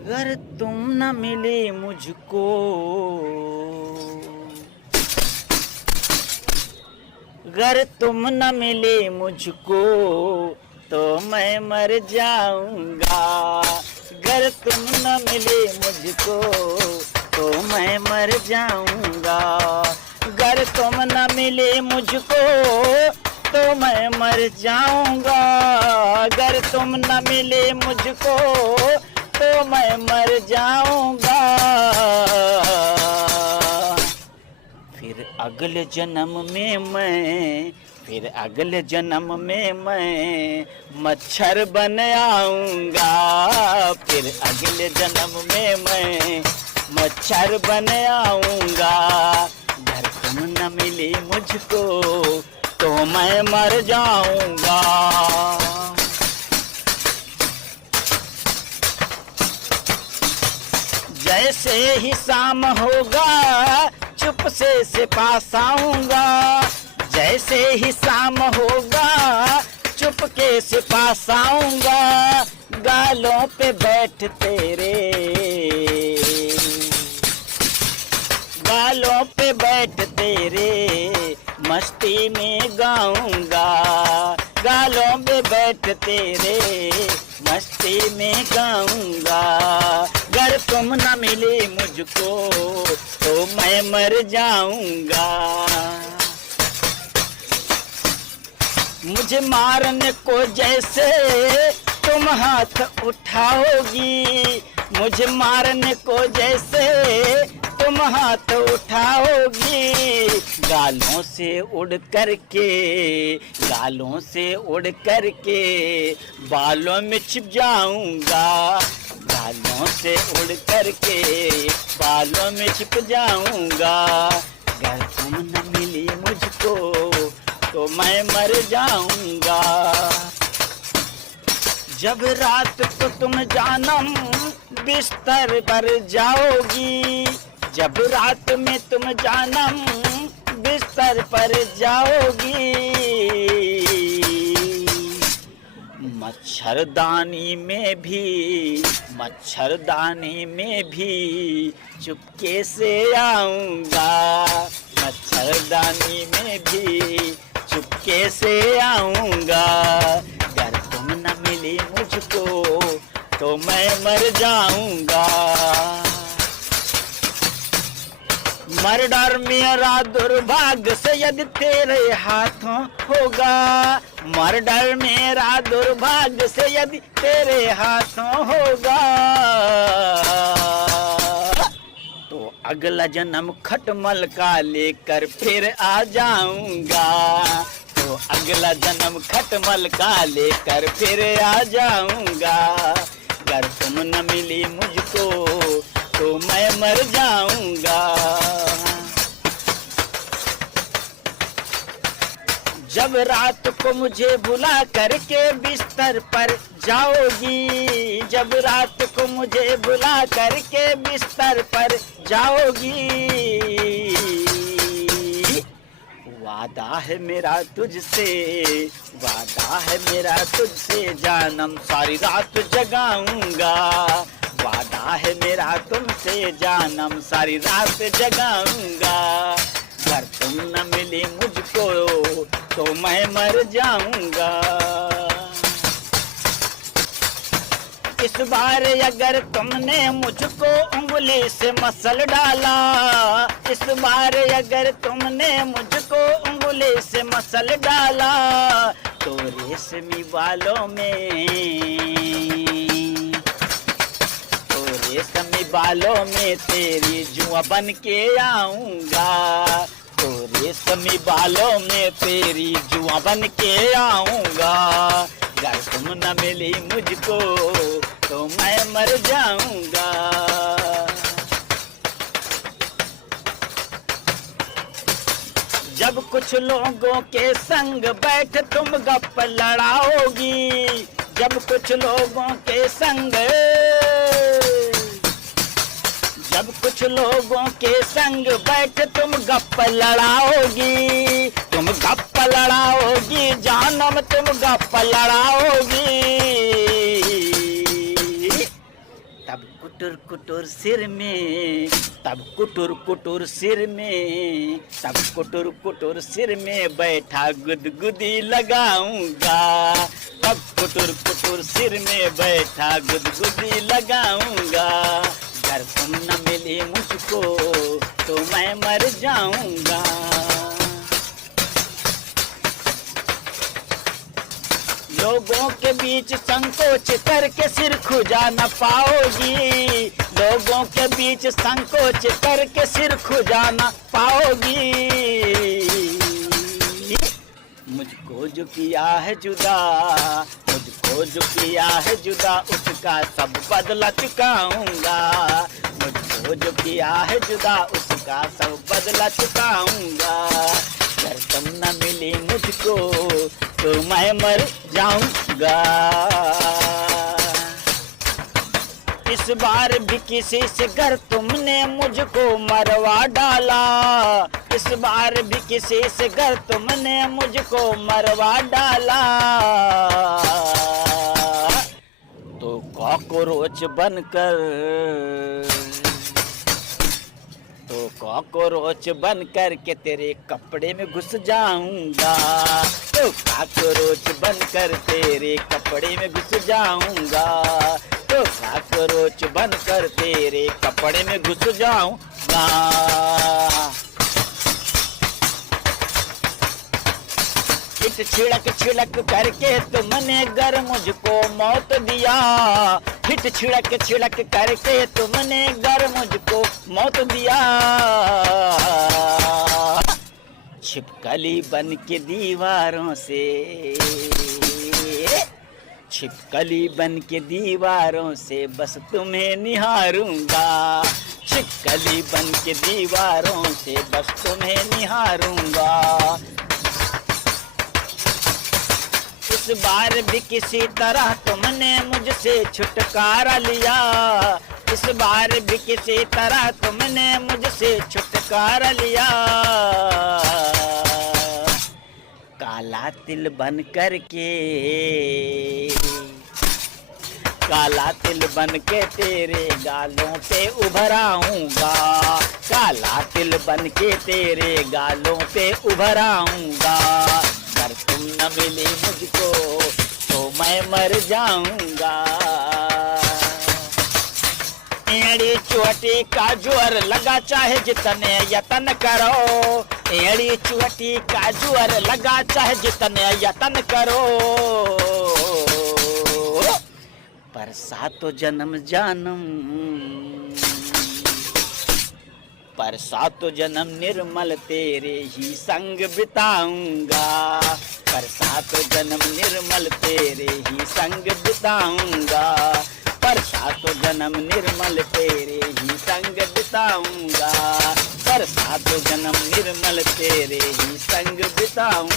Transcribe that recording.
अगर तुम न मिले मुझको, अगर तुम न मिले मुझको तो मैं मर जाऊंगा। अगर तुम न मिले मुझको तो मैं मर जाऊंगा। अगर तुम न मिले मुझको तो मैं मर जाऊंगा। अगर तुम न मिले मुझको तो मैं मर जाऊंगा। फिर अगले जन्म में मैं, फिर अगले जन्म में मैं मच्छर बन आऊंगा। फिर अगले जन्म में मैं मच्छर बन आऊंगा। अगर तुम न मिले मुझको तो मैं मर जाऊंगा। जैसे ही शाम होगा चुप से पास आऊंगा। जैसे ही शाम होगा चुपके से पास आऊंगा। गालों पे बैठ तेरे, गालों पे बैठ तेरे मस्ती में गाऊंगा। गालों पे बैठ तेरे मस्ती में गाऊंगा। अगर तुम न मिले मुझको तो मैं मर जाऊंगा। मुझे मारने को जैसे तुम हाथ उठाओगी, मुझे मारने को जैसे तुम हाथ उठाओगी। गालों से उड़ करके, गालों से उड़ करके बालों में छिप जाऊंगा। गालों से उड़ करके बालों में छिप जाऊंगा। अगर तुम न मिली मुझको तो मैं मर जाऊंगा। जब रात को तुम जानम बिस्तर पर जाओगी, जब रात में तुम जानम बिस्तर पर जाओगी। मच्छरदानी में भी, मच्छरदानी में भी चुपके से आऊंगा। मच्छरदानी में भी चुपके से आऊंगा। अगर तुम न मिली मुझको तो मैं मर जाऊंगा। मर्डर मेरा दुर्भाग्य से यदि तेरे हाथों होगा। मर्डर मेरा दुर्भाग्य से यदि तेरे हाथों होगा। तो अगला जन्म खटमल का लेकर फिर आ जाऊंगा। तो अगला जन्म खटमल का लेकर फिर आ जाऊंगा। अगर तुम न मिली मुझको तो मैं मर जाऊंगा। जब रात को मुझे बुला करके बिस्तर पर जाओगी, जब रात को मुझे बुला करके बिस्तर पर जाओगी। वादा है मेरा तुझसे, वादा है मेरा तुझसे जानम सारी रात जगाऊंगा। वादा है मेरा तुमसे जानम सारी रात जगाऊंगा। अगर तुम न मिली मुझको तो मैं मर जाऊंगा। इस बार अगर तुमने मुझको उंगली से मसल डाला, इस बार अगर तुमने मुझको उंगली से मसल डाला तो रेशमी बालों में, तो रेशमी बालों में तेरी जुआ बन के आऊंगा। तो रेशमी बालों में तेरी जुआ बन के आऊंगा। अगर तुम न मिली मुझको तो मैं मर जाऊंगा। जब कुछ लोगों के संग बैठ तुम गप लड़ाओगी, जब कुछ लोगों के संग, जब कुछ लोगों के संग बैठ तुम गप लड़ाओगी, तुम गप लड़ाओगी जानम तुम गप लड़ाओगी। तब कुटुर कुटुर सिर में, तब कुटुर कुटुर सिर में, तब कुटुर कुटुर सिर में बैठा गुदगुदी लगाऊंगा। तब कुटुर कुटुर सिर में बैठा गुदगुदी लगाऊंगा। अगर तुम न मिली मुझको तो मैं मर जाऊंगा। लोगों के बीच संकोच करके सिर खुजा न पाओगी। लोगों के बीच संकोच करके सिर खुजा न पाओगी। मुझको जो किया है जुदा, मुझको जो किया है जुदा, उसका सब बदला चुकाऊंगा। मुझको जो किया है जुदा, उसका सब बदला चुकाऊंगा। अगर तुम न मिली मुझको तो मैं मर जाऊंगा। इस बार भी किसी से घर तुमने मुझको मरवा डाला। इस बार भी किसी से घर तुमने मुझको मरवा डाला। तो कॉकरोच बनकर, तो कॉकरोच बन कर के तेरे कपड़े में घुस जाऊंगा। तो कॉकरोच बन कर तेरे कपड़े में घुस जाऊंगा। तो कॉकरोच बन कर तेरे कपड़े में घुस जाऊंगा। इट छिड़क छिड़क करके तुमने घर मुझको मौत दिया। हिट छिड़क छिड़क करके तुमने घर मुझको मौत दिया। छिपकली बन के दीवारों से, छिपकली बन के दीवारों से बस तुम्हें निहारूंगा। छिपकली बन के दीवारों से बस तुम्हें निहारूंगा। इस बार भी किसी तरह तुमने मुझसे छुटकारा लिया। इस बार भी किसी तरह तुमने मुझसे छुटकारा लिया। काला तिल बन करके, काला तिल बन के तेरे गालों पे उभर आऊंगा। काला तिल बन के तेरे गालों पे उभर आऊंगा। अगर तुम न मिली मुझको तो मैं मर जाऊंगा। एड़ी चोटी का जोर लगा चाहे जितने यतन करो। एड़ी चोटी का जोर लगा चाहे जितने यतन करो। पर सातों जन्म जानम, पर सातों जन्म निर्मल तेरे ही संग बिताऊंगा। पर सातों जन्म निर्मल तेरे ही संग बिताऊंगा। पर सातों जन्म निर्मल तेरे ही संग बिताऊंगा। पर सातों जन्म निर्मल तेरे ही संग बिताऊंगा।